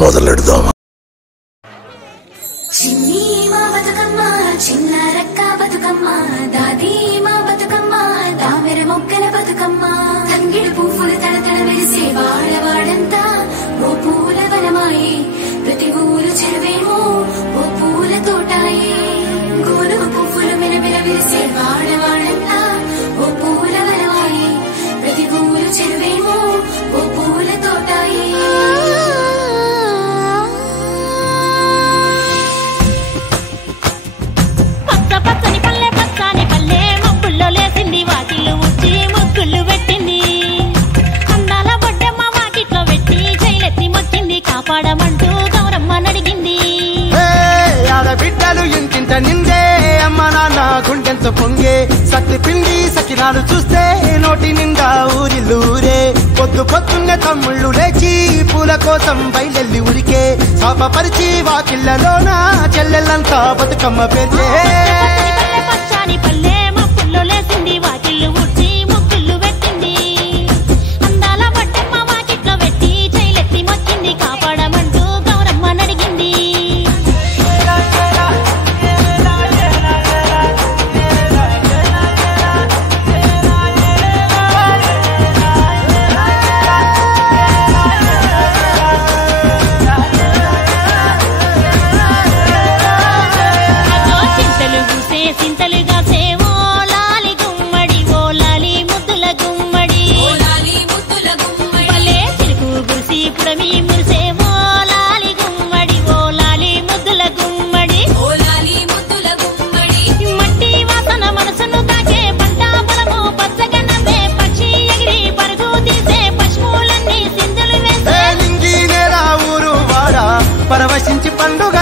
మొదలెడదాం. చిన్ని మా బతుకమ్మ చిన్న రక్క బతుకమ్మ దాది మా బతుకమ్మ దామెర మొక్కల బతుకమ్మ తంగిడు పువ్వులు తడతడ వెలిసే వాడవాడంతా ఓ పూల వనమాయే ప్రతి ఊరు చెరువేమో ఓ పూల తోటాయే గోరు పువ్వులు మెలమెల వెలిసే వాడవాడంతా ఓ పూల వనమాయే ప్రతి ఊరు చెరువేమో ఓ పూల తోటాయే. లేసింది వాకిళ్ళు ఉచ్చి ముగ్గులు పెట్టింది అందాల బొడ్డమ్మ వాకిట్లో పెట్టి జైలెత్తి మొక్కింది కాపాడమంటూ గౌరమ్మ నడిగింది. ఆడబిడ్డలు ఇంటింట నిందే అమ్మ నాన్న గుండెంత పొంగే సత్తి పిండి సకినాలు చూస్తే నోటి నిండా ఊరిల్లూరే పొద్దు పొద్దున్న తమ్ముళ్ళు లేచి పూల కోసం బయలెల్లి ఉరికే శాపపరిచి వాకిళ్లలోన చెల్లెళ్ళంతా బతుకమ్మ పేర్చే. పచ్చాని పల్లె లేసింది వాకిళ్ళు ఉచ్చి ముగ్గులు పెట్టింది అందాల బొడ్డమ్మ వాకిట్లో పెట్టి జైలెత్తి మొక్కింది కాపాడమంటూ గౌరమ్మ నడిగింది. చింతలు పూసే చింతలుగా సేవో పరవశించి పండుగ